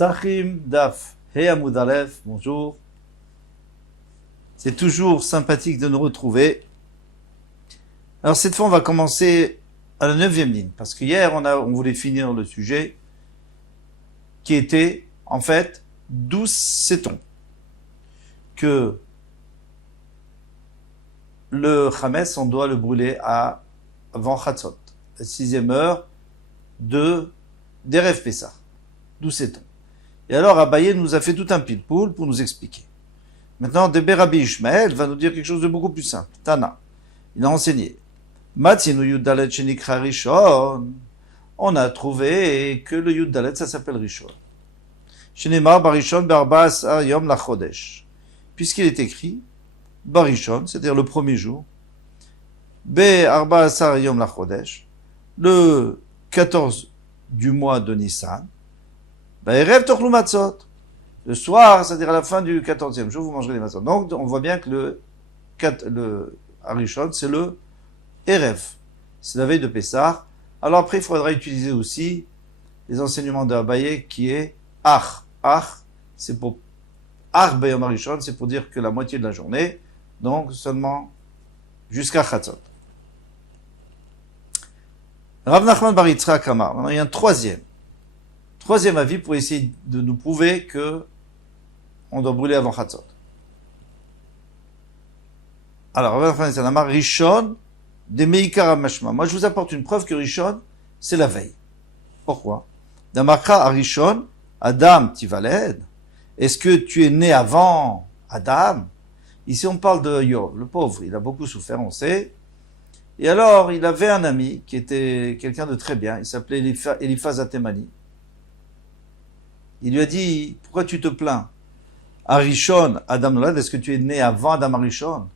Psachim Daf, Hey Amoud Aleph, bonjour. C'est toujours sympathique de nous retrouver. Alors cette fois, on va commencer à la 9e ligne, parce qu'hier, on voulait finir le sujet qui était, en fait, d'où sait-on que le Chametz, on doit le brûler avant Chatzot, la 6e heure d'Erev Pessah. D'où sait-on? Et alors, Abaye nous a fait tout un pile-poule pour nous expliquer. Maintenant, Debe Rabbi Ishmael va nous dire quelque chose de beaucoup plus simple. Tana, il a enseigné. Matzinu Yudalet Shenikra Rishon. On a trouvé que le Yudalet, ça s'appelle Rishon. Shenemar Barishon Be'arba'as Yom Lachodesh. Puisqu'il est écrit, Barishon, c'est-à-dire le premier jour, Be'arba'as Yom Lachodesh, le 14 du mois de Nissan, Erev Tochlu Matzot. Le soir, c'est-à-dire à la fin du 14e jour, vous mangerez des matzot. Donc, on voit bien que le Arishon, c'est le Erev. C'est la veille de Pessah. Alors après, il faudra utiliser aussi les enseignements de Abaye qui est Ach. Ach, c'est pour Ach Beyom Arishon, c'est pour dire que la moitié de la journée, donc seulement jusqu'à Chatzot. Rav Nachman bar Yitzchak Amar. Maintenant, il y a un troisième avis pour essayer de nous prouver que on doit brûler avant Chatzot. Alors, Rav Nachman Amar Rishon de Meikar Mashma. Moi, je vous apporte une preuve que Rishon, c'est la veille. Pourquoi? Damarka Arishon, Adam Tivaled. Est-ce que tu es né avant Adam? Ici, on parle de Yov, le pauvre. Il a beaucoup souffert, on sait. Et alors, il avait un ami qui était quelqu'un de très bien. Il s'appelait Eliphaz Atemani. Il lui a dit, pourquoi tu te plains? Arishon, Adam Nolad, est-ce que tu es né avant Adam Arishon?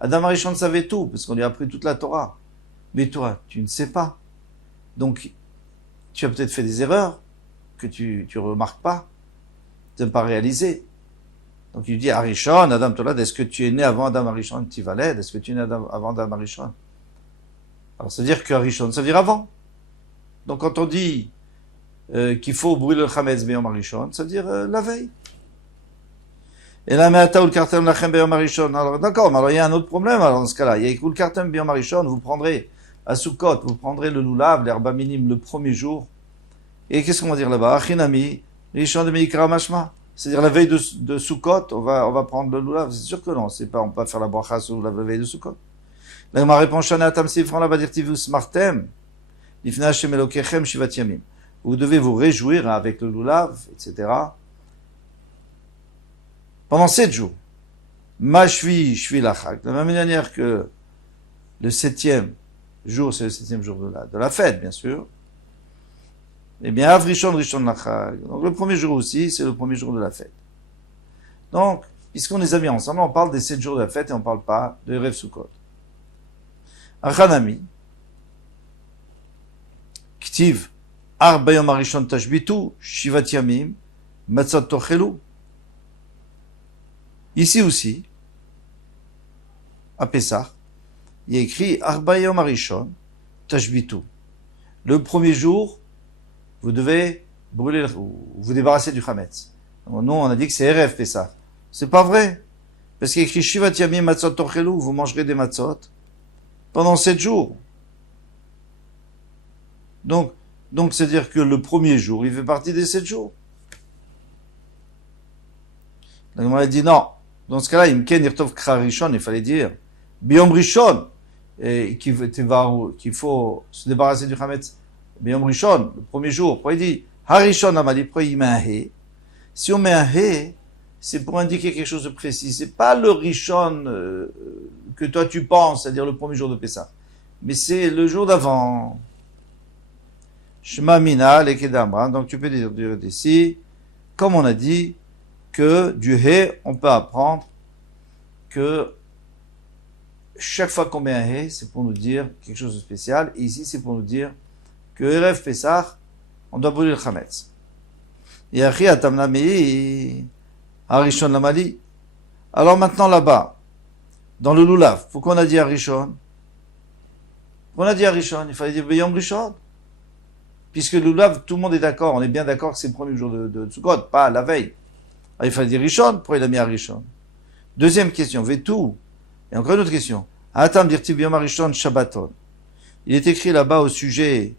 Adam Arishon savait tout, parce qu'on lui a appris toute la Torah. Mais toi, tu ne sais pas. Donc, tu as peut-être fait des erreurs que tu remarques pas, tu n'as pas réalisé. Donc, il lui dit, Arishon, Adam Tolad, est-ce que tu es né avant Adam Arishon Tivaled? Est-ce que tu es né avant Adam Arishon? Alors, ça veut dire que Arishon, ça veut dire avant. Donc, quand on dit qu'il faut brûler le Chametz Beyom Arishon, ça veut dire la veille. Et là, Me'ata ul kartem lachem Beyom Arishon. Alors, d'accord, mais alors il y a un autre problème, alors, dans ce cas-là. Il y a ul kartem Beyom Arishon, vous prendrez à Sukkot, vous prendrez le loulav, l'herbe minime, le premier jour. Et qu'est-ce qu'on va dire là-bas? Achinami, Rishon de Meikra Mashma. C'est-à-dire la veille de Sukkot, on va prendre le loulav. C'est sûr que non, c'est pas, on peut pas faire la bracha sur la veille de Sukkot. Là, ma réponse, Shana Tam Sifran, là, va dire Tivus Martem, Lifna Hashem Elokechem Shivat Yamim. Vous devez vous réjouir avec le loulav, etc. pendant 7 jours. Mashvi Shvi Lachak. De la même manière que le 7e jour, c'est le 7e jour de la fête, bien sûr. Eh bien, Avrishon Rishon Lachak. Donc, le premier jour aussi, c'est le premier jour de la fête. Donc, puisqu'on les a mis ensemble, on parle des 7 jours de la fête et on ne parle pas de Erev Sukkot. Achanami. Ktiv. Bayom Arishon Tashbitu, Shivat Yamim, Matzot Tochelu. Ici aussi, à Pessah, il y a écrit Bayom Arishon Tashbitu. Le premier jour, vous devez brûler, vous débarrasser du Chametz. Nous, on a dit que c'est Erev Pessah. C'est pas vrai. Parce qu'il y a écrit Shivat Yamim, Matzot Tochelu, vous mangerez des matzot pendant 7 jours. Donc, c'est-à-dire que le premier jour, il fait partie des 7 jours. La Gemara dit non. Dans ce cas-là, Imken Irtov Kra Rishon, il fallait dire Biyom Rishon, qu'il faut se débarrasser du Chametz. Biyom Rishon, le premier jour. Pourquoi il dit Harishon Amali, pourquoi il met un He? Si on met un He, c'est pour indiquer quelque chose de précis. C'est pas le Rishon que toi tu penses, c'est-à-dire le premier jour de Pessah. Mais c'est le jour d'avant. Shema Mina, Lekedamra. Donc tu peux dire d'ici, comme on a dit, que du He, on peut apprendre que chaque fois qu'on met un He, c'est pour nous dire quelque chose de spécial. Et ici, c'est pour nous dire que Erev Pessah, on doit brûler le Chametz. Et Achi Atamna Mei, Harishon Lamali. Alors maintenant là-bas, dans le Lulav, pourquoi on a dit Harishon? Pourquoi on a dit Harishon? Il fallait dire Beyom Rishon. Puisque le Lulav, tout le monde est d'accord, on est bien d'accord que c'est le premier jour de Sukkot, pas la veille. Alors, il fallait dire Rishon, pourquoi il a mis à Rishon? Deuxième question, Vetou. Et encore une autre question. Atam dirti biyom Rishon Shabbaton. Il est écrit là-bas au sujet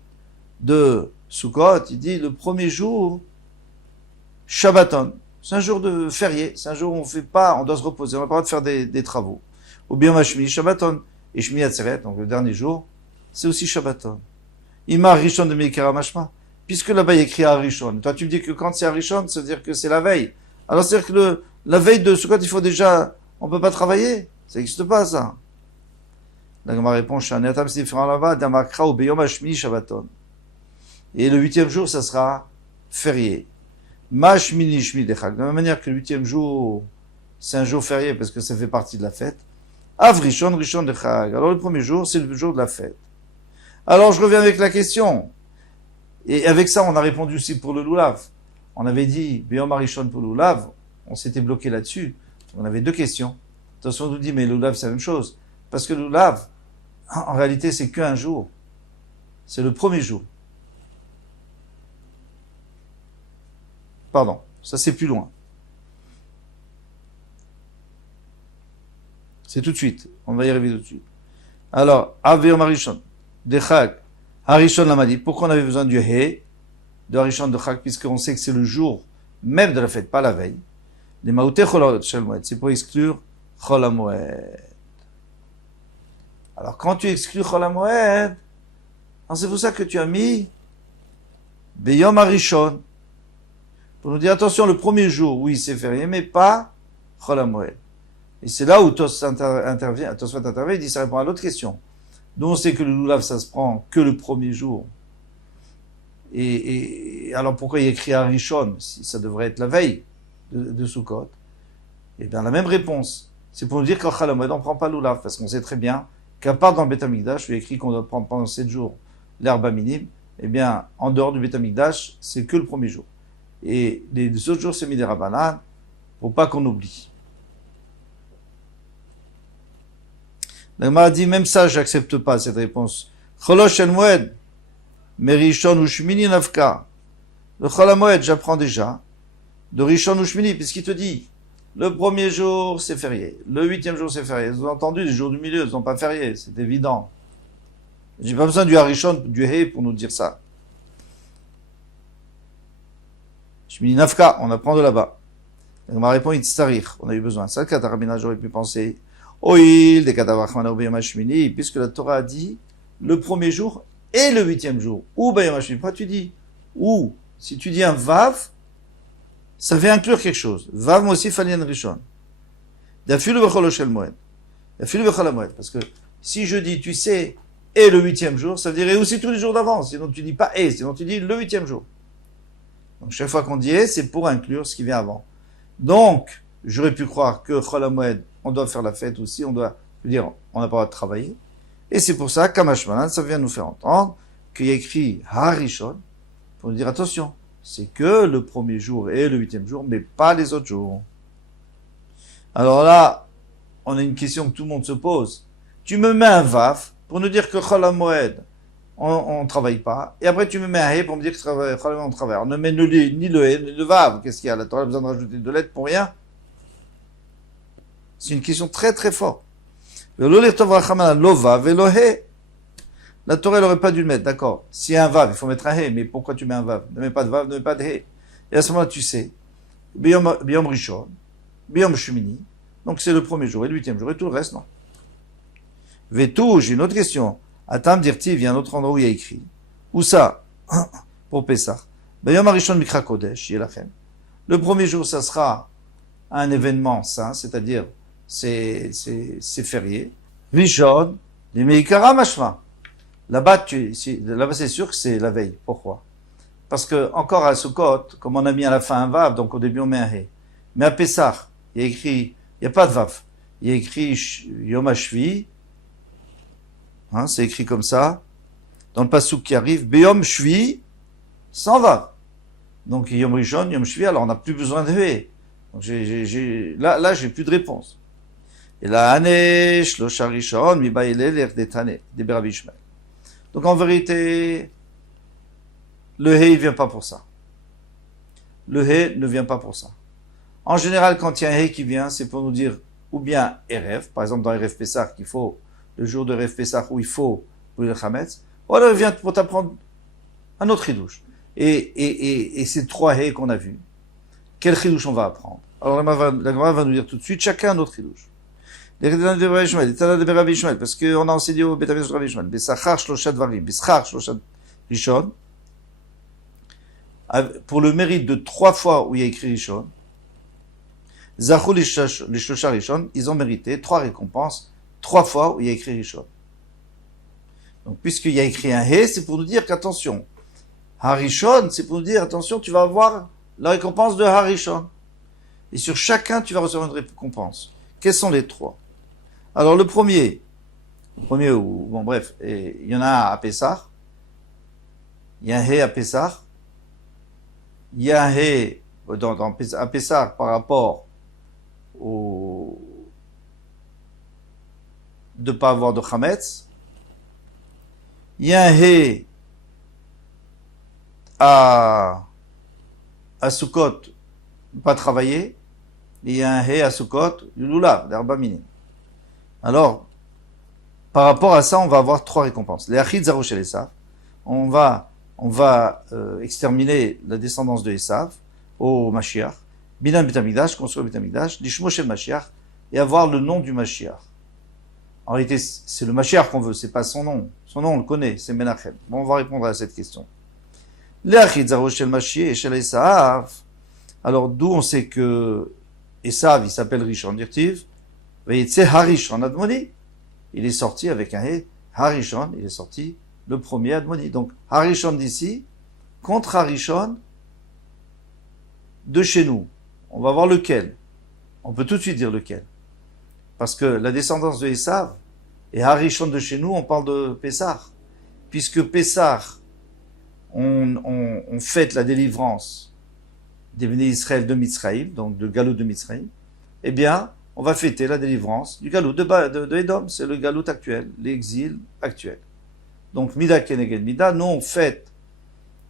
de Sukkot, il dit le premier jour, Shabbaton. C'est un jour de férié, c'est un jour où on fait pas, on doit se reposer, on n'a pas le droit de faire des travaux. Ou bien Mashmi Shabbaton. Et Shmi Atzeret, donc le dernier jour, c'est aussi Shabbaton. Ima Rishon de Meikara Mashma. Puisque là-bas il y a écrit à Rishon. Toi tu me dis que quand c'est à Rishon, ça veut dire que c'est la veille. Alors c'est-à-dire que la veille de Sukkot, il faut déjà, on peut pas travailler. Ça n'existe pas, ça. La Gemara répond, Shanatam c'est différent là-bas, Damakra ou Beyom Hashmi Shabbaton. Et le 8e jour, ça sera férié. Mashmini Shmi Dechak. De la même manière que le 8e jour, c'est un jour férié parce que ça fait partie de la fête. Avrishon, Rishon Dechak. Alors le premier jour, c'est le jour de la fête. Alors je reviens avec la question. Et avec ça, on a répondu aussi pour le Lulav. On avait dit, Beyom Arishon pour le Lulav, on s'était bloqué là-dessus. On avait deux questions. Attention, on nous dit, mais le Lulav, c'est la même chose. Parce que le Lulav, en réalité, c'est qu'un jour. C'est le premier jour. Pardon, ça c'est plus loin. C'est tout de suite. On va y arriver tout de suite. Alors, Beyom Arishon, Dechak, Arishon Lamadi. Pourquoi on avait besoin du He, de Arishon de Chak, puisqu'on sait que c'est le jour même de la fête, pas la veille. Les Maouté Chol Shel Moed, c'est pour exclure Chol HaMoed. Alors, quand tu exclus Chol HaMoed, c'est pour ça que tu as mis Beyom Arishon. Pour nous dire, attention, le premier jour, oui, c'est férié, mais pas Chol HaMoed. Et c'est là où Tosfot intervient, il dit, ça répond à l'autre question. Nous, on sait que le Lulav, ça se prend que le premier jour. Et alors, pourquoi il écrit à Rishon, si ça devrait être la veille de Sukkot? Eh bien, la même réponse. C'est pour nous dire qu'en Chol HaMoed, on ne prend pas le Lulav, parce qu'on sait très bien qu'à part dans le Beth Amikdash, il est écrit qu'on doit prendre pendant 7 jours l'herbe minime, eh bien, en dehors du Beth Amikdash, c'est que le premier jour. Et les autres jours, c'est mis des Rabbanan, pour pas qu'on oublie. La Gemara dit, même ça, j'accepte pas cette réponse. Cholosh el Moed, Merishon ou Shmini Nafka. Le Chol HaMoed, j'apprends déjà. De Rishon ou Shmini, puisqu'il te dit, le premier jour, c'est férié. Le 8e jour, c'est férié. Vous avez entendu, les jours du milieu ne sont pas fériés. C'est évident. J'ai pas besoin du Harishon, du He pour nous dire ça. Shmini Nafka, on apprend de là-bas. La Gemara répond, Itzarich. On a eu besoin. Ça, le Katarabina, j'aurais pu penser. Oil, des Katavachman ou Bayom Hashmini, puisque la Torah a dit le premier jour et le 8e jour. Ou Bayom Hashmini. Pourquoi tu dis ou? Si tu dis un Vav, ça veut inclure quelque chose. Vav aussi Falien Rishon. Dafilu Bechol Shel Moed. Dafilu Bechol Moed. Parce que si je dis, tu sais, et le 8e jour, ça veut dire et aussi tous les jours d'avance. Sinon tu dis pas et, sinon tu dis le 8e jour. Donc chaque fois qu'on dit et, c'est pour inclure ce qui vient avant. Donc, j'aurais pu croire que Chol HaMoed, on doit faire la fête aussi, on doit, je veux dire, on n'a pas le droit de travailler. Et c'est pour ça, Kamashmalan, ça vient nous faire entendre qu'il y a écrit Harishon, pour nous dire attention, c'est que le premier jour et le 8e jour, mais pas les autres jours. Alors là, on a une question que tout le monde se pose. Tu me mets un Vaf pour nous dire que Chol HaMoed, on ne travaille pas, et après tu me mets un He pour me dire que Chol HaMoed, on travaille. On ne met ni le He, ni le Vav. Qu'est-ce qu'il y a? La Torah a besoin de rajouter de lettres pour rien? C'est une question très très forte. La Torah n'aurait pas dû le mettre, d'accord. S'il y a un Vav, il faut mettre un He, mais pourquoi tu mets un Vav? Ne mets pas de Vav, ne mets pas de He. Et à ce moment-là, tu sais, Biyom Rishon, Biyom Shemini, donc c'est le premier jour et le 8e jour, et tout le reste, non. Vetou, j'ai une autre question. Atam Dirti, il y a un autre endroit où il y a écrit. Où ça? Pour Pessah. Biyom Rishon Mikra Kodesh, Yelachem. Le premier jour, ça sera un événement saint, c'est-à-dire c'est férié. Rishon, les Meikara Mashma. Là-bas, c'est sûr que c'est la veille. Pourquoi? Parce que, encore à Sukkot, comme on a mis à la fin un Vav, donc au début on met un He. Mais à Pessah, il y a écrit, il n'y a pas de Vav. Il y a écrit Yom HaShvi, c'est écrit comme ça, dans le passouk qui arrive, Beyom Shvi, sans Vav. Donc Yom Rishon, Yom Shvi, alors on n'a plus besoin de He. Donc là, j'ai plus de réponse. Et là, Ane, Shlosha Rishon, Miba Elel, Erdetane, des Berav Ishmael. Donc en vérité, Le He, il vient pas pour ça. Le He ne vient pas pour ça. En général, quand il y a un He qui vient, c'est pour nous dire ou bien Erev, par exemple dans Erev Pessah, qu'il faut, le jour de Erev Pessah, où il faut brûler le Chametz, ou alors il vient pour t'apprendre un autre Chidouche. Et ces trois He qu'on a vus, quel Chidouche on va apprendre? Alors la Gemara va nous dire tout de suite, chacun un autre Chidouche. Les Tana de Rabbi Ishmael, les Tana de Rabbi Ishmael, parce qu'on a enseigné au Beth Amikdash de Rabbi Ishmael, Besachar Shlosha Dvarim, Beschar Shlosha Rishon, pour le mérite de 3 fois où il y a écrit Rishon, Zachou les Shlosha Rishon, ils ont mérité 3 récompenses, 3 fois où il y a écrit Rishon. Donc, puisqu'il y a écrit un He, c'est pour nous dire qu'attention, Harishon, c'est pour nous dire, attention, tu vas avoir la récompense de Harishon. Et sur chacun, tu vas recevoir une récompense. Quels sont les 3? Alors, le premier, bon bref, il y en a un à Pessah, il y a un He à Pessah, il y a un He à Pessah par rapport au de pas avoir de Chametz, il y a un He à Sukkot, pas travailler, et il y a un He à Sukkot, du Lulav, d'Arba Minim. Alors, par rapport à ça, on va avoir 3 récompenses. Les Achid Zarouch et Esav, on va exterminer la descendance de Esav au Mashiach, Binan Betamikdash, construire Betamikdash, Lishmo Shel Mashiach, et avoir le nom du Mashiach. En réalité, c'est le Mashiach qu'on veut, c'est pas son nom. Son nom, on le connaît, c'est Menachem. Bon, on va répondre à cette question. Les Achid Zarouch Shel Mashiach et Shel Esav, alors d'où on sait que Esav, il s'appelle Rishon Dirtiv, et c'est Harishon Admoni. Il est sorti avec un He, Harishon, il est sorti le premier Admoni. Donc, Harishon d'ici, contre Harishon de chez nous. On va voir lequel. On peut tout de suite dire lequel. Parce que la descendance de Esav et Harishon de chez nous, on parle de Pessah. Puisque Pessah, on fête la délivrance des bénis Israël de Mitzraïm, donc de Galout de Mitzraïm, eh bien, on va fêter la délivrance du Galout de Edom. C'est le Galout actuel, l'exil actuel. Donc, Mida Keneged Mida, nous on fait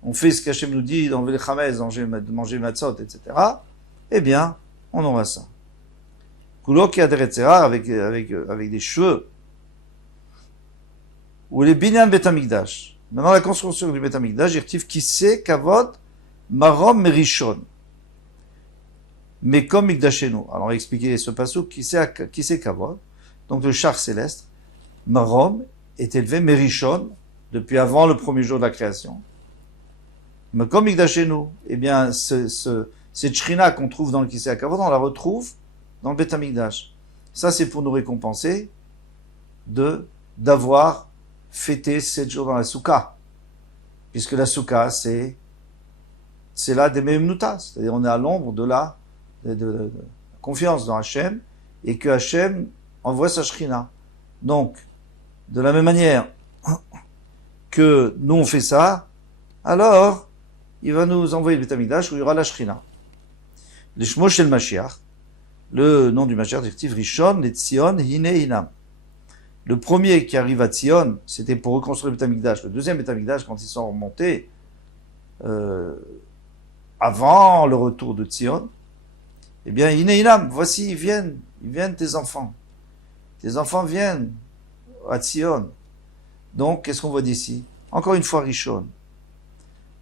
ce qu'Hachem nous dit d'enlever les Chamez, manger Matzot, etc. Eh bien, on aura ça. Koulok et Aderetzera avec des cheveux. Ou les Binyan Betamikdash. Maintenant, la construction du Betamikdash, irtif Kissé, Kavod, Marom, Merishon. Mais comme Mikdashenu. Alors, on va expliquer ce passage, Kissé, Kavod. Donc, le char céleste, Marom, est élevé, Merishon, depuis avant le premier jour de la création. Mais comme Mikdashenu, eh bien, cette shrina qu'on trouve dans le Kissé Kavod, on la retrouve dans le Beth Amikdash. Ça, c'est pour nous récompenser d'avoir fêté 7 jours dans la Souka. Puisque la Souka, c'est là des Memnuta. C'est-à-dire, on est à l'ombre de la confiance dans Hachem, et que Hachem envoie sa shrina. Donc, de la même manière que nous on fait ça, alors, il va nous envoyer le Beth Amikdash où il y aura la shrina. Le Shmo Shel Mashiach, le nom du Mashiach, directif Rishon, les Tzion, Hine Hinam. Le premier qui arrive à Tzion, c'était pour reconstruire le Beth Amikdash. Le deuxième Beth Amikdash, quand ils sont remontés, avant le retour de Tzion, eh bien, Hine Hinam, voici, ils viennent tes enfants. Tes enfants viennent à Tzion. Donc, qu'est-ce qu'on voit d'ici? Encore une fois, Rishon.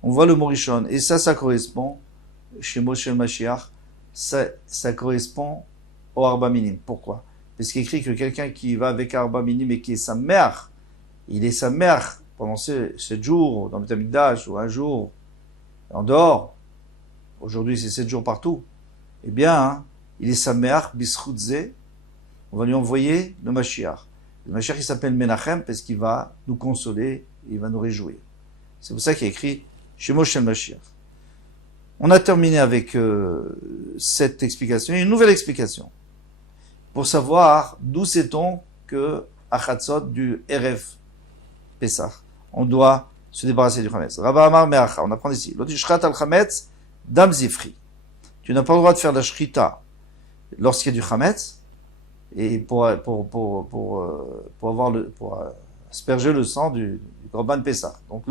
On voit le mot Rishon. Et ça correspond, chez Moshe el Mashiach, ça correspond au Arba Minim. Pourquoi? Parce qu'il écrit que quelqu'un qui va avec Arba Minim et qui est sa mère, il est sa mère pendant 7 jours dans le Beth Amikdash, ou un jour en dehors. Aujourd'hui, c'est 7 jours partout. Eh bien, il est sa mère, Bisroutze. On va lui envoyer le Mashiach. Le Mashiach, il s'appelle Menachem parce qu'il va nous consoler, il va nous réjouir. C'est pour ça qu'il y a écrit chez Moshe el Mashiach. On a terminé avec cette explication. Et une nouvelle explication. Pour savoir d'où sait-on que à Chatzot du Erev Pesach, on doit se débarrasser du Chametz. Rabba Amar Me'acha, on apprend ici. L'otishrat al Chametz dam zifri. Tu n'as pas le droit de faire la shrita lorsqu'il y a du Chametz, et pour asperger le sang du Korban Pesach. Donc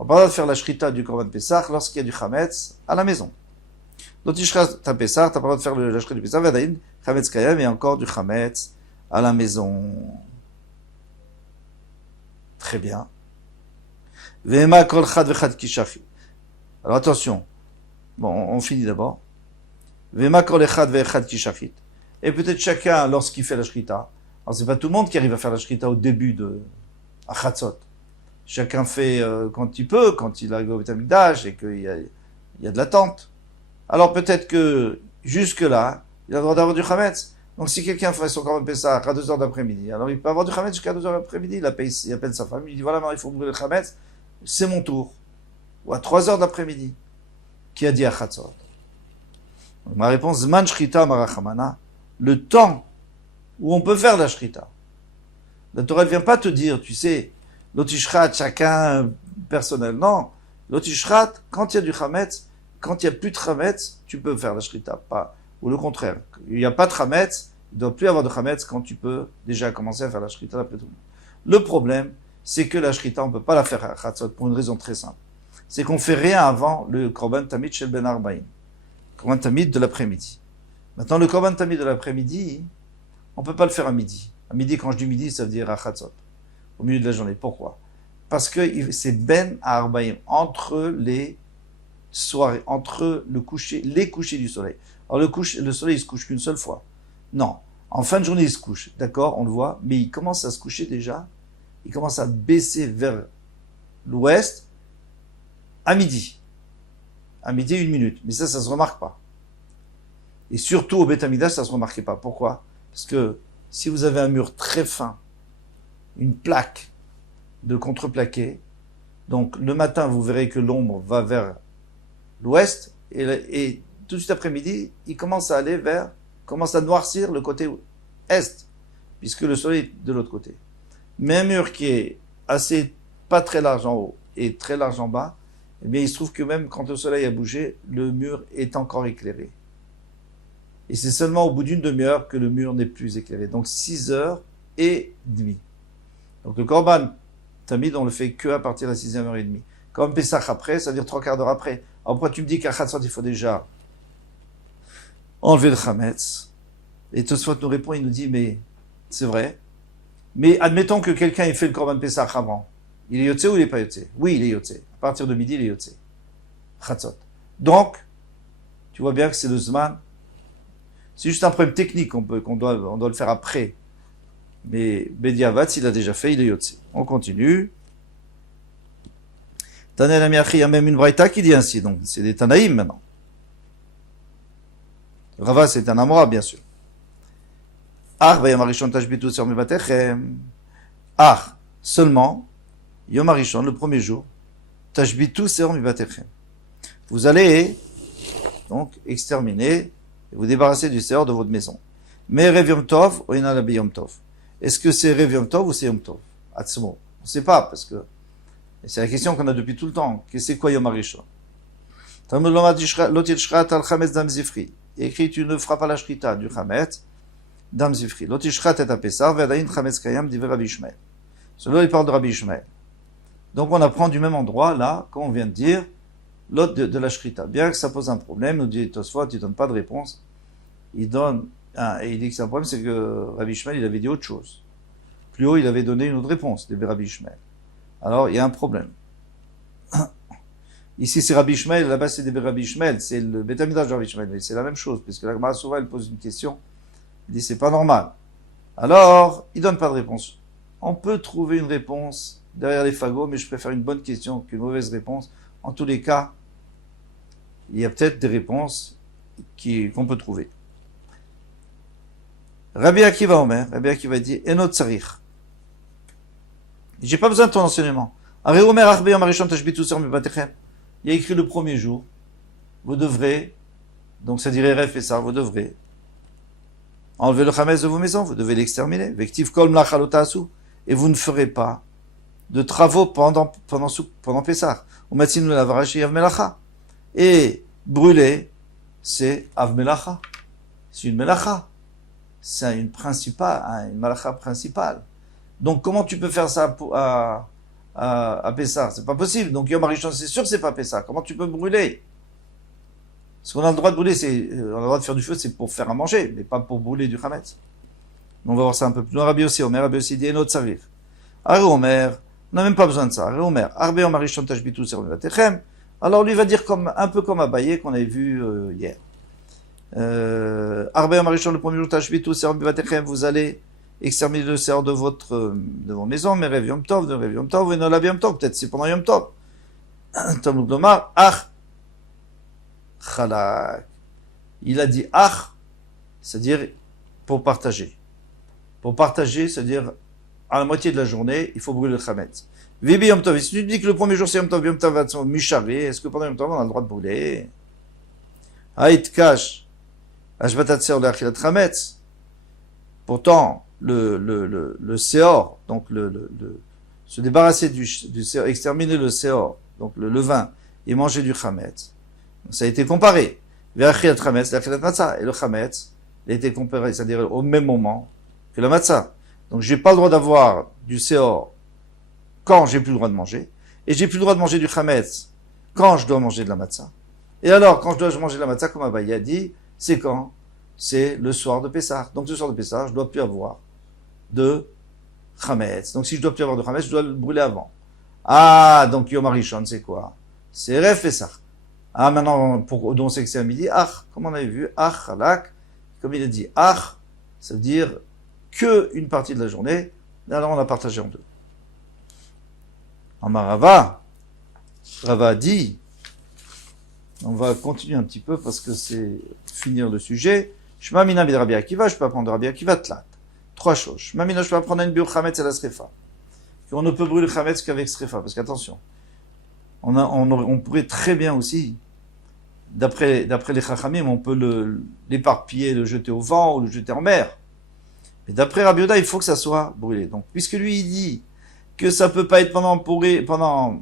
On n'a pas le droit de faire la shrita du Korban Pessah lorsqu'il y a du Chametz à la maison. L'otishra ta Pessah, t'as pas le droit de faire la shrita du Pessah, vadaïn, Chametz Kayam, et encore du Chametz à la maison. Très bien. Vema kol chad vechad kishachi. Alors attention. Bon, on finit d'abord. Vema kol echad vechad kishachit. Et peut-être chacun, lorsqu'il fait la shrita, alors c'est pas tout le monde qui arrive à faire la shrita au début de Chatzot. Chacun fait quand il peut, quand il arrive au Beit Hamikdash et qu'il y a de l'attente. Alors peut-être que jusque-là, il a le droit d'avoir du Chametz. Donc si quelqu'un fait son Korban Pessah à 2h d'après-midi, alors il peut avoir du Chametz jusqu'à 2h d'après-midi, il appelle sa femme, il dit voilà, maintenant il faut brûler le Chametz, c'est mon tour. Ou à 3h d'après-midi. Qui a dit à Chatzot? Ma réponse, Zman Shrita Marachamana, le temps où on peut faire la Shrita. La Torah ne vient pas te dire, tu sais, l'otishrat, chacun personnel. Non, l'otishrat, quand il y a du chametz, quand il n'y a plus de chametz, tu peux faire la shrita. Pas, ou le contraire. Il n'y a pas de chametz, il ne doit plus avoir de chametz quand tu peux déjà commencer à faire la shrita après tout le monde. Le problème, c'est que la shrita, on ne peut pas la faire à chatzot pour une raison très simple. C'est qu'on ne fait rien avant le korban tamid shel ben arbaïn. Korban tamid de l'après-midi. Maintenant, le korban tamid de l'après-midi, on ne peut pas le faire à midi. À midi, quand je dis midi, ça veut dire à chatzot. Au milieu de la journée. Pourquoi? Parce que c'est ben à arbaïm, entre les soirées, entre le coucher, les couchers du soleil. Alors le soleil, il se couche qu'une seule fois. Non. En fin de journée, il se couche. D'accord, on le voit. Mais il commence à se coucher déjà. Il commence à baisser vers l'ouest à midi. À midi, 1 minute. Mais ça se remarque pas. Et surtout au Beit Hamikdash, ça se remarquait pas. Pourquoi? Parce que si vous avez un mur très fin, une plaque de contreplaqué, donc le matin, vous verrez que l'ombre va vers l'ouest, et tout de suite après-midi, il commence à commence à noircir le côté est, puisque le soleil est de l'autre côté. Mais un mur qui est assez, pas très large en haut et très large en bas, eh bien, il se trouve que même quand le soleil a bougé, le mur est encore éclairé. Et c'est seulement au bout d'une demi-heure que le mur n'est plus éclairé. Donc 6h30. Donc le Korban Tamid, on le fait que à partir de la 6h30. Comme Pessah après, ça veut dire 3/4 d'heure après. Alors pourquoi tu me dis qu'à Chatzot, il faut déjà enlever le Chametz? Et Tosfot nous répond, il nous dit, mais c'est vrai. Mais admettons que quelqu'un ait fait le Korban Pessah avant. Il est Yotze ou il n'est pas Yotze? Oui, il est Yotze. À partir de midi, il est Yotze. Chatzot. Donc, tu vois bien que c'est le Zman. C'est juste un problème technique on doit le faire après. Mais Bediavat, s'il a déjà fait, il est Yotze. On continue. Tanel Amiachi, il y a même une braïta qui dit ainsi. Donc, c'est des Tanaïm maintenant. Rava, c'est un Amora, bien sûr. Bayam Arishon Tashbitu Ser Mevatechem. Seulement, Yom Arishon, le premier jour, Tashbitu Ser Mevatechem. Vous allez, donc, exterminer, et vous débarrasser du Seor de votre maison. Mais Rev Yom Tov, ou Inalabi Yom Tov. Est-ce que c'est Rev Yom Tov ou c'est Yom Tov? Atzmo. On ne sait pas, parce que c'est la question qu'on a depuis tout le temps. Que c'est quoi Yom Arishon? Il écrit, tu ne feras pas la shrita du Chametz, Dam Zifri. Lotishrat et Apessar, Vedaïn Chametz Kayam, dit Rabbi Ishmael. Celui-là, il parle de Rabbi Ishmael. Donc on apprend du même endroit, là, comme on vient de dire, l'autre de la shrita. Bien que ça pose un problème, nous dit Tosfot, il ne donne pas de réponse. Il donne, et il dit que c'est un problème, c'est que Rabbi Ishmael, il avait dit autre chose. Plus haut, il avait donné une autre réponse, de Rabbi Ishmael. Alors, il y a un problème. Ici, c'est Rabbi Ishmael, là-bas, c'est des Rabbi Ishmael, c'est le Beit Hamikdash de Rabbi Ishmael, mais c'est la même chose, puisque la Gemara souvent, elle pose une question, il dit, c'est pas normal. Alors, il donne pas de réponse. On peut trouver une réponse derrière les fagots, mais je préfère une bonne question qu'une mauvaise réponse. En tous les cas, il y a peut-être des réponses qu'on peut trouver. Rabbi Akiva dit, Enot Tsarich. J'ai pas besoin de ton enseignement. Il y a écrit le premier jour. Vous devrez, donc ça dirait Ref et ça, vous devrez enlever le Chametz de vos maisons, vous devez l'exterminer. Vektiv kol mlach alotasu, et vous ne ferez pas de travaux pendant Pessah. Et brûler, c'est Avmelacha. C'est une Melacha. C'est une malacha principale. Donc comment tu peux faire ça à à Pessah. C'est pas possible. Donc Yom Harishon, c'est sûr que c'est pas Pessah. Comment tu peux brûler? Ce qu'on a le droit de brûler, on a le droit de faire du feu, c'est pour faire à manger, mais pas pour brûler du Hametz. On va voir ça un peu plus loin. Rabbi Yossi, Omer, Rabbi Yossi dit, Eno Tsarif. Aré Omer, on n'a même pas besoin de ça. Aré Omer, Arbe Yom Harishon Tashbitu Seron Vatechem. Alors lui va dire un peu comme Abaye qu'on avait vu hier. Arbe Yom Harishon, le premier jour Tashbitu Seron Vatechem, vous allez exterminer le cerf de vos maisons, mais Rev Yom Tov, de Rev Yom Tov, et Nolab Yom Tov, peut-être c'est pendant Yom Tov. Talmud Lomar, Ach, Chalak. Il a dit Ach, c'est-à-dire pour partager. Pour partager, c'est-à-dire à la moitié de la journée, il faut brûler le Chametz. Vibi Yom Tov, si tu dis que le premier jour c'est Yom Tov va être Mishari, est-ce que pendant Yom Tov on a le droit de brûler? Haït Kash, Ashbatat Seor Le'achilat Chametz. Pourtant, le Seor, donc se débarrasser du Seor, exterminer le Seor, donc le levain, et manger du Chametz. Ça a été comparé. Ve'achilat Chametz, Le'achilat Matzah. Et le Chametz, il a été comparé, c'est-à-dire au même moment que la Matzah. Donc j'ai pas le droit d'avoir du Seor quand j'ai plus le droit de manger, et j'ai plus le droit de manger du Chametz quand je dois manger de la Matzah. Et alors, quand je dois manger de la Matzah, comme Abaye a dit, c'est quand? C'est le soir de Pessah. Donc, le soir de Pessah, je dois plus avoir de Chametz. Donc, si je dois plus avoir de Chametz, je dois le brûler avant. Ah, donc Yom Harishon, c'est quoi? C'est Rev Pessah. Ah, maintenant, donc c'est que c'est à midi. Ach, comme on avait vu, Ach, Halak, comme il a dit, Ach, ça veut dire que une partie de la journée. Et alors, on l'a partagé en deux. Rava a dit, on va continuer un petit peu parce que c'est finir le sujet. Shema mina bid Rabbi Akiva, je peux apprendre de Rabbi Akiva tlat. Trois choses. Shema mina, je peux apprendre une biur chametz à la srefa. On ne peut brûler le chametz qu'avec srefa, parce qu'attention, on pourrait très bien aussi, d'après les chachamim, on peut l'éparpiller, le jeter au vent ou le jeter en mer. Mais d'après Rabbi Yoda, il faut que ça soit brûlé. Donc, puisque lui, il dit que ça peut pas être pendant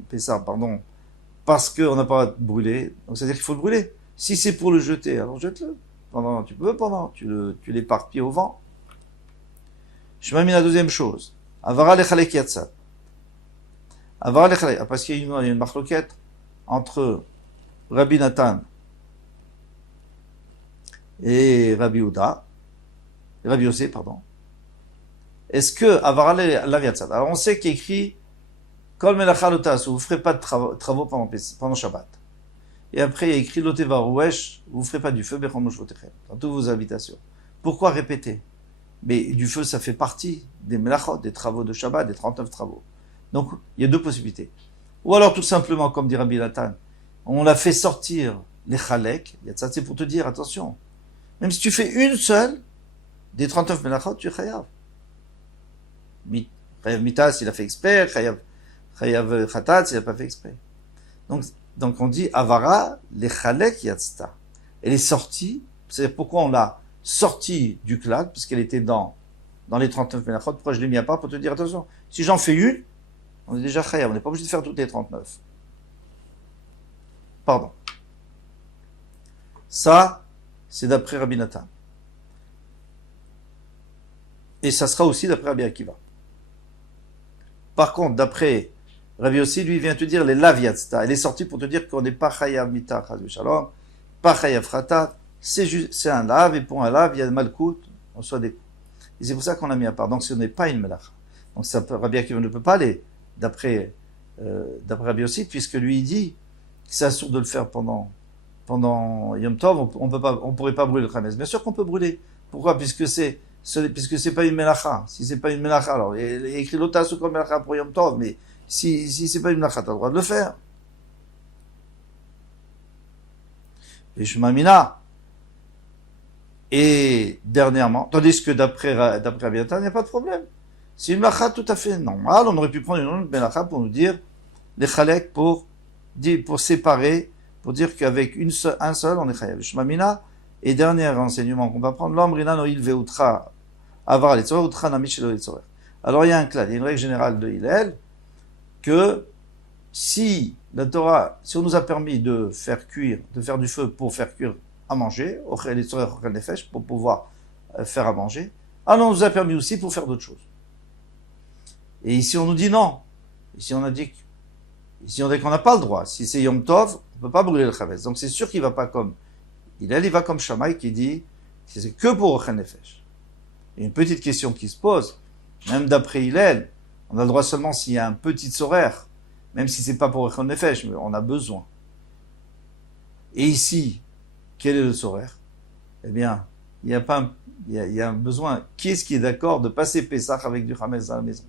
Pessah, pardon, parce qu'on n'a pas brûlé, donc c'est-à-dire qu'il faut le brûler. Si c'est pour le jeter, alors jette-le. Tu l'éparpilles au vent. Je m'ai mis la deuxième chose. Avara lechalek yatzat. Avara lechalek, parce qu'il y a une marloquette entre Rabbi Nathan et Rabbi Yehuda, Rabbi Yossé, pardon. Est-ce que Avara l'aviatzat? Alors on sait qu'il y a écrit Kol melacha lo ta'asu, vous ferez pas de travaux pendant Shabbat. Et après il y a écrit Loteva Rouesh, vous ferez pas du feu bechom moshvotechem, dans toutes vos habitations. Pourquoi répéter? Mais du feu, ça fait partie des melachot, des travaux de Shabbat, des 39 travaux. Donc il y a deux possibilités. Ou alors tout simplement, comme dit Rabbi Nathan, on l'a fait sortir les chalek, ça c'est pour te dire, attention, même si tu fais une seule des 39 melachot, tu es chayav. Chayav mitas, il a fait exprès, chayav khatat, il n'a pas fait exprès. Donc on dit avara les chalek yatzta. Elle est sortie, c'est pourquoi on l'a sortie du klal, puisqu'elle était dans les 39 melachot. Pourquoi je l'ai mis à part? Pour te dire, attention, si j'en fais une, on est déjà chayav, on n'est pas obligé de faire toutes les 39. Pardon. Ça, c'est d'après Rabbi Nathan. Et ça sera aussi d'après Rabbi Akiva. Par contre, d'après Rabbi Yossi, lui, vient te dire les laviatzta. Elle est sortie pour te dire qu'on n'est pas chayav mita, chaz v'shalom, pas chayav khatat. C'est un lave, et pour un lave, il y a malkout, on soit des coups. Et c'est pour ça qu'on l'a mis à part. Donc, ce n'est pas une melacha. Donc, Rabbi Akiva ne peut pas aller d'après Rabbi Yossi, puisque lui, il dit que c'est assourd de le faire pendant Yom Tov, on pourrait pas brûler le chametz. Bien sûr qu'on peut brûler. Pourquoi? Puisque c'est pas une melacha. Si c'est pas une melacha, alors, il est écrit l'otas comme melacha pour Yom Tov, mais si c'est pas une melacha, t'as le droit de le faire. Et Shemamina. Et dernièrement, tandis que d'après Rabbi Nathan, il n'y a pas de problème. C'est une melacha tout à fait normale. On aurait pu prendre une autre melacha pour nous dire les chalek pour séparer, pour dire qu'avec un seul, on est chayav. Shemamina. Et dernier renseignement qu'on va prendre, l'ombrina noil veutra avar l'etzorer utra nami shelo l'etzorer. Alors il y a un clad, il y a une règle générale de Hillel que si la Torah, si on nous a permis de faire du feu pour faire cuire à manger, ochel l'etzorer ochel nefesh, pour pouvoir faire à manger, alors on nous a permis aussi pour faire d'autres choses. Et ici on nous dit non, Ici, on a dit qu'on n'a pas le droit. Si c'est Yom Tov, on ne peut pas brûler le Chavetz. Donc c'est sûr qu'il ne va pas comme il va comme Shammai qui dit que c'est que pour Ochel Nefesh. Il y a une petite question qui se pose. Même d'après Hillel, on a le droit seulement s'il y a un petit horaire, même si c'est pas pour Ochel Nefesh, mais on a besoin. Et ici, quel est le horaire? Eh bien, il y a un besoin. Qui est-ce qui est d'accord de passer Pessah avec du Hametz dans la maison?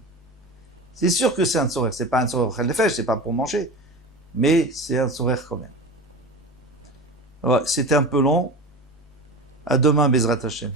C'est sûr que c'est un tzorer. C'est pas un tzorer Ochel Nefesh, c'est pas pour manger. Mais c'est un tzorer quand même. Ouais, c'était un peu long. À demain, Bezrat Hashem.